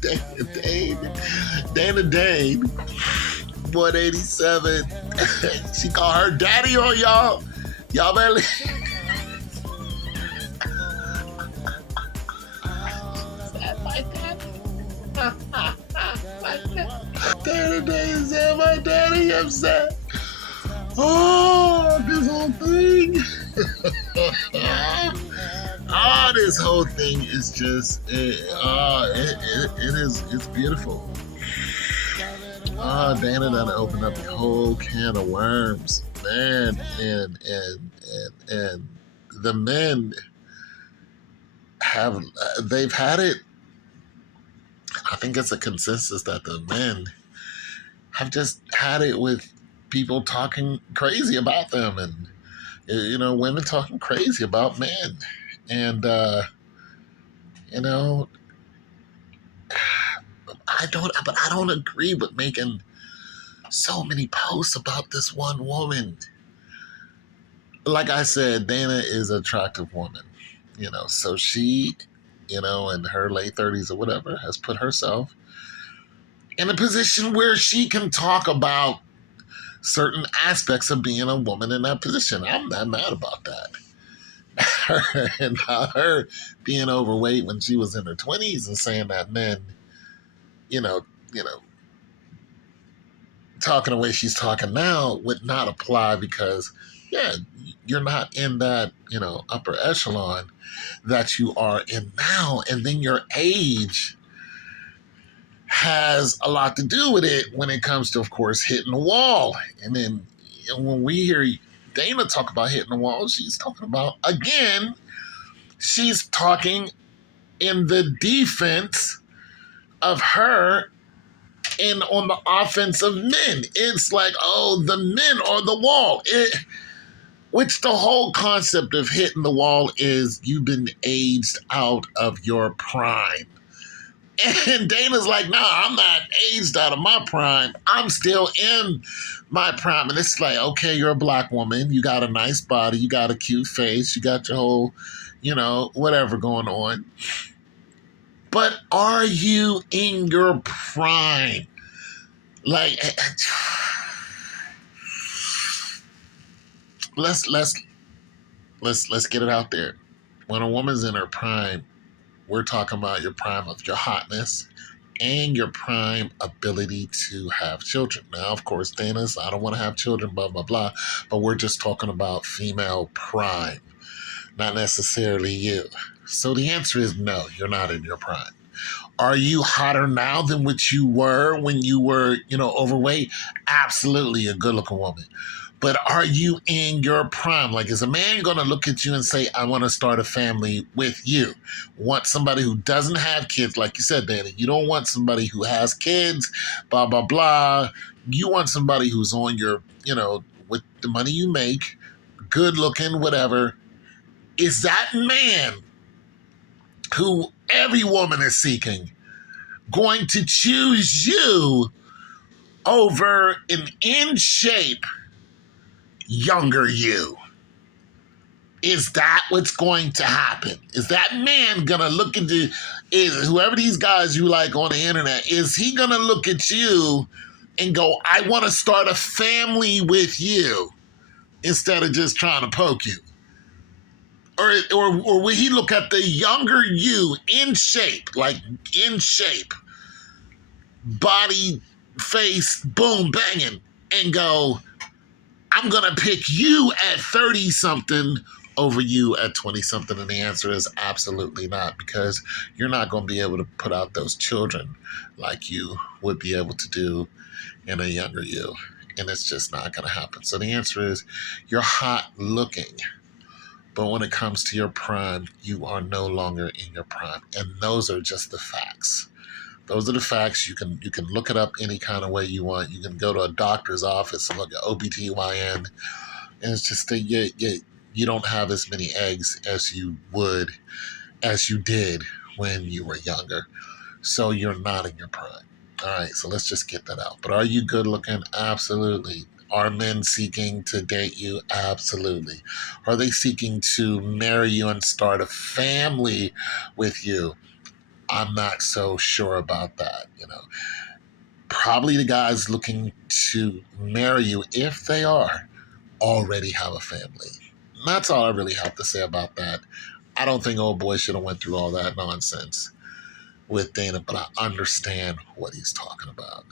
Dane Dane. Dane Dane. 187. She called her daddy on y'all. Y'all better. My Dane Dane said my daddy upset. Oh, this whole thing. Oh, this whole thing is just, it's beautiful. Dana done opened up the whole can of worms, man, and the men have, they've had it. I think it's a consensus that the men have just had it with people talking crazy about them, and women talking crazy about men, and I don't agree with making so many posts about this one woman. Like I said, Dana is an attractive woman, so she, in her late 30s or whatever, has put herself in a position where she can talk about certain aspects of being a woman in that position. I'm not mad about that. And her being overweight when she was in her 20s and saying that men, you know, talking the way she's talking now would not apply because, yeah, you're not in that, upper echelon that you are in now. And then your age has a lot to do with it when it comes to, of course, hitting the wall. And then when we hear Dana talk about hitting the wall, she's talking about, again, she's talking in the defense of her and on the offense of men. It's like, oh, the men are the wall. Which the whole concept of hitting the wall is you've been aged out of your prime. And Dana's like, nah, I'm not aged out of my prime. I'm still in my prime. And it's like, okay, you're a black woman. You got a nice body. You got a cute face. You got your whole, whatever going on. But are you in your prime? Like, let's get it out there. When a woman's in her prime, we're talking about your prime of your hotness and your prime ability to have children. Now, of course, Dana's, I don't want to have children, blah, blah, blah. But we're just talking about female prime, not necessarily you. So the answer is no, you're not in your prime. Are you hotter now than what you were when you were, overweight? Absolutely, a good-looking woman. But are you in your prime? Like, is a man going to look at you and say, I want to start a family with you? Want somebody who doesn't have kids, like you said, Danny. You don't want somebody who has kids, blah, blah, blah. You want somebody who's on your, with the money you make, good looking, whatever. Is that man who every woman is seeking going to choose you over an in shape younger you? Is that what's going to happen? Is that man gonna look at you, is whoever these guys you like on the internet, is he gonna look at you and go, I want to start a family with you, instead of just trying to poke you? Or will he look at the younger you in shape, body, face, boom, banging, and go, I'm going to pick you at 30-something over you at 20-something? And the answer is absolutely not, because you're not going to be able to put out those children like you would be able to do in a younger you. And it's just not going to happen. So the answer is you're hot looking. But when it comes to your prime, you are no longer in your prime. And those are just the facts. Those are the facts. You can look it up any kind of way you want. You can go to a doctor's office and look at OBGYN. And it's just that you don't have as many eggs as you did when you were younger. So you're not in your prime. All right, so let's just get that out. But are you good looking? Absolutely. Are men seeking to date you? Absolutely. Are they seeking to marry you and start a family with you? I'm not so sure about that. Probably the guys looking to marry you, if they are, already have a family. And that's all I really have to say about that. I don't think old boy should have went through all that nonsense with Dana, but I understand what he's talking about.